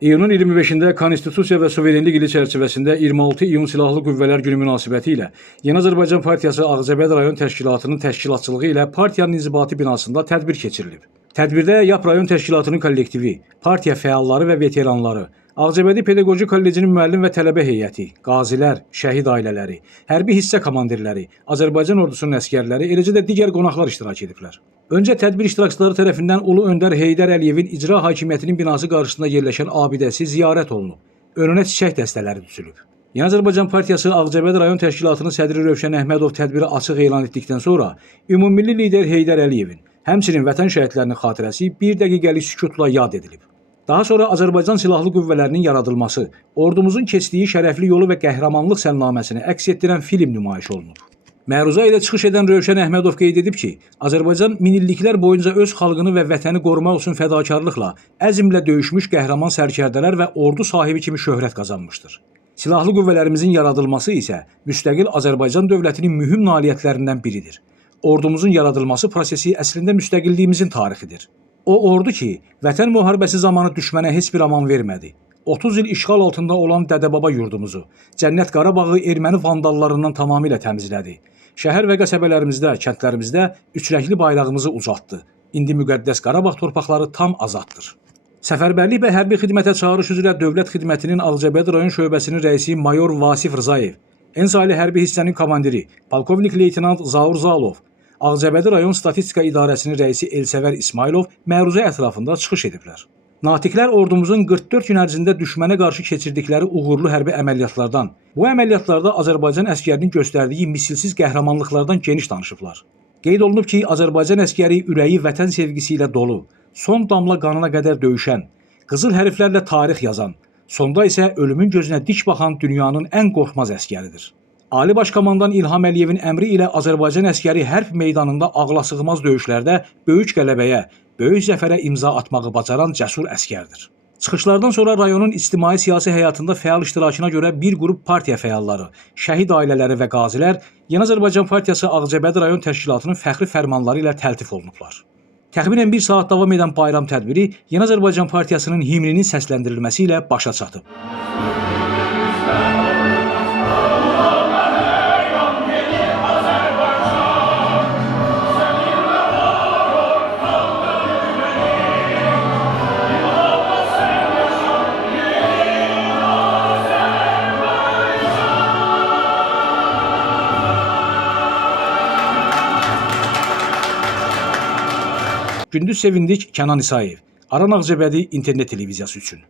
İyunun 25-də Konstitusiya və Suverenlik ili çərçivəsində 26 iyun Silahlı Qüvvələr Günü münasibəti ilə Yeni Azərbaycan Partiyası Ağcabədi rayon təşkilatının təşkilatçılığı ilə partiyanın inzibati binasında tədbir keçirilib. Tədbirdə YAP rayon təşkilatının kollektivi, partiya fəalları və veteranları, Ağcabədi Pedaqoji Kollecinin müəllim və tələbə heyəti, qazilər, şəhid ailələri, hərbi hissə komandirləri, Azərbaycan ordusunun əsgərləri, eləcə də digər qonaqlar iştirak ediblər. Öncə tədbir iştirakçıları tərəfindən Ulu Öndər Heydər Əliyevin icra hakimiyyətinin binası qarşısında yerləşən abidəsi ziyarət olunub. Önünə çiçək dəstələri düzülüb. Yeni Azərbaycan Partiyası Ağcabədi rayon təşkilatının sədri Rövşən Əhmədov tədbiri açıq elan etdikdən sonra ümummilli lider Heydər Əliyevin, həmçinin vətən şəhidlərinin xatirəsi 1 dəqiqəlik sükutla yad edilib. Daha sonra Azərbaycan Silahlı Qüvvələrinin yaradılması, ordumuzun keçdiyi şərəfli yolu və qəhrəmanlıq səlnaməsini əks etdirən film nümayiş olunub. Məruza ilə çıxış edən Rövşən Əhmədov qeyd edib ki, Azərbaycan minilliklər boyunca öz xalqını və vətəni qorumaq üçün fədakarlıqla, əzmlə döyüşmüş qəhrəman sərkərdələr və ordu sahibi kimi şöhrət qazanmışdır. Silahlı qüvvələrimizin yaradılması isə müstəqil Azərbaycan dövlətinin mühüm nailiyyətlərindən biridir. Ordumuzun yaradılması prosesi əslində müstəqilliyimizin tarixidir. O ordu ki, vətən müharibəsi zamanı düşmənə heç bir aman vermədi. 30 il işğal altında olan Dədəbaba yurdumuzu, Cənnət Qarabağı erməni vandallarından tamamilə təmizlədi. Şəhər və qəsəbələrimizdə, kəndlərimizdə üçrəngli bayrağımızı ucaltdı. İndi müqəddəs Qarabağ torpaqları tam azaddır. Səfərbərlik və hərbi xidmətə çağırış üzrə Dövlət Xidmətinin Ağcabədi rayon şöbəsinin rəisi mayor Vasif Rzayev, Ensali hərbi hissənin komandiri polkovnik leytenant Zaur Zalov, Ağcabədi rayon statistika idarəsinin rəisi Elsəvər İsmailov məruzə ətrafında çıxış ediblər. Natiqlər ordumuzun 44 gün ərzində düşmənə qarşı keçirdikləri uğurlu hərbi əməliyyatlardan, bu əməliyyatlarda Azərbaycan əskərinin göstərdiyi misilsiz qəhrəmanlıqlardan geniş danışıblar. Qeyd olunub ki, Azərbaycan əskəri ürəyi vətən sevgisi ilə dolu, son damla qanına qədər döyüşən, qızıl hərflərlə tarix yazan, sonda isə ölümün gözünə dik baxan dünyanın ən qorxmaz əskəridir. Ali Baş Komandan İlham Əliyevin əmri ilə Azərbaycan əskəri hərb meydanında ağlasığmaz döyüşlərdə böyük qələbəyə, böyük zəfərə imza atmağı bacaran cəsur əskərdir. Çıxışlardan sonra rayonun ictimai-siyasi həyatında fəal iştirakına görə bir qrup partiya fəalları, şəhid ailələri və qazilər Yeni Azərbaycan Partiyası Ağcabədi rayon təşkilatının fəxri fərmanları ilə təltif olunublar. Təxminən 1 saat davam edən bayram tədbiri Yeni Azərbaycan Partiyasının himninin səsləndirilməsi ilə başa çatıb. Gündüz sevindik Kənan İsayev, Aran Ağcabədi internet televiziyası üçün.